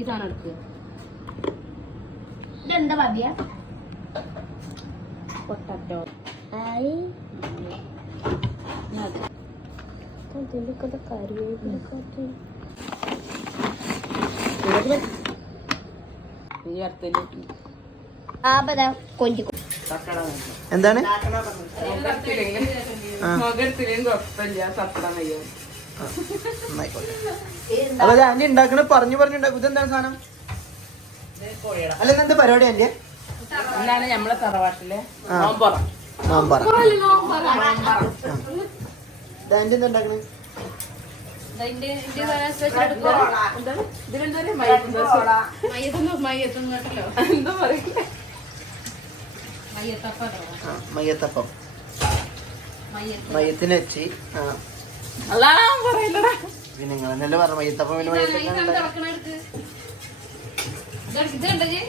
ഇതാണ് അടുത്ത് ഇതെന്താ മതിയ പൊട്ടാറ്റോ. ആയി. കൊഞ്ചി തക്കട എന്താണ്. അപ്പൊ ഇത് ആന്റി ഉണ്ടാക്കണ പറഞ്ഞു പറഞ്ഞു ഉണ്ടാക്കും ഇതെന്താണ് സാധനം? അല്ല എന്താ പരിപാടി ആന്റി എന്താണ് നമ്മളെ തറവാട്ടിലെ. നോമ്പറ. നോമ്പറ. ഇത് ആന്റി എന്താ ഉണ്ടാക്കണേ ഇതിലെന്താ എന്താ പറയില്ല ആ മയ്യത്തപ്പം. മയ്യത്തിന് വെച്ച് ആ. അല്ലാ പറയില്ലടാ. പിന്നെ നിങ്ങൾ എന്നല്ലേ പറഞ്ഞു മയ്യത്തപ്പം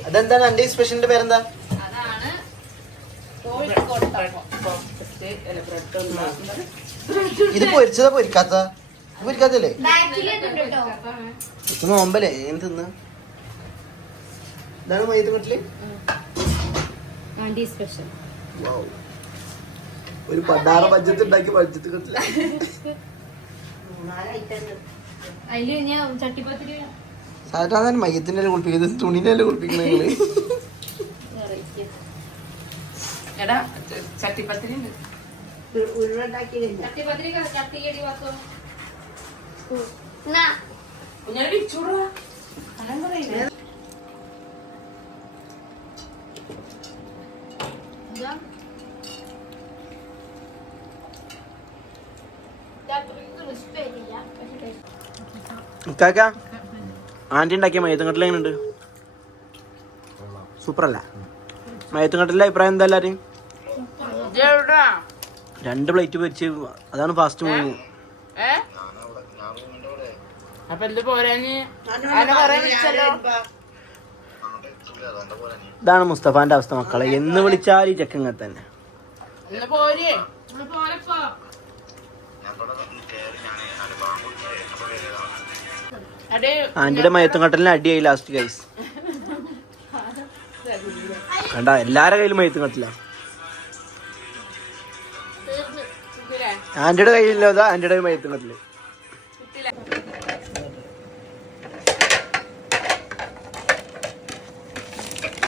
അതെന്താണ് ആന്റി സ്പെഷ്യലിന്റെ പേരെന്താ? ഇത് പൊരിച്ചതാ പൊരിക്കാത്ത പൊരിക്കാത്തല്ലേ ഇത് നോമ്പല്ലേ? ഞാൻ തിന്ന്. ഇതാണ് മയ്യത്ത് വീട്ടിൽ. ഒരു പണ്ടാറ ബഡ്ജറ്റ് ഉണ്ടാക്കി ബഡ്ജറ്റ് കിട്ടില്ല സാധാരണ മയ്യത്തിന്റെ കുളിപ്പിക്കുന്നത്? തുണിന്റെ അല്ലേ കുളിപ്പിക്കണ നിങ്ങൾ? ചട്ടിപ്പത്തിരി ചട്ടിപ്പത്തിരി വാക്കോ കുഞ്ഞാടി അല്ലാൻ പറയില്ല കാക്ക ആന്റി ഉണ്ടാക്കിയ മയത്തുങ്കട്ടിൽ എങ്ങനെയുണ്ട്? സൂപ്പർ അല്ല മയത്തുങ്കട്ടിലെ അഭിപ്രായം എന്താ എല്ലാരും? രണ്ട് പ്ലേറ്റ് പൊരിച്ച് അതാണ് ഫാസ്റ്റ് മൂവിങ് ഏ? അപ്പൊ എന്ത് വിളിച്ചല്ലോ? ഇതാണ് മുസ്തഫാന്റെ അവസ്ഥ മക്കളെ. എന്ന് വിളിച്ചാൽ ഈ ചെക്കങ്ങ തന്നെ. ആന്റിയുടെ മയത്തും കട്ടലിന് അടിയായി ലാസ്റ്റ് ഗൈസ് കണ്ട എല്ലാരെ കയ്യിലും മയത്തും കട്ടില്ല ആന്റിയുടെ കയ്യിലോ ആന്റിയുടെ മയത്തും മയത്തുങ്കട്ടിൽ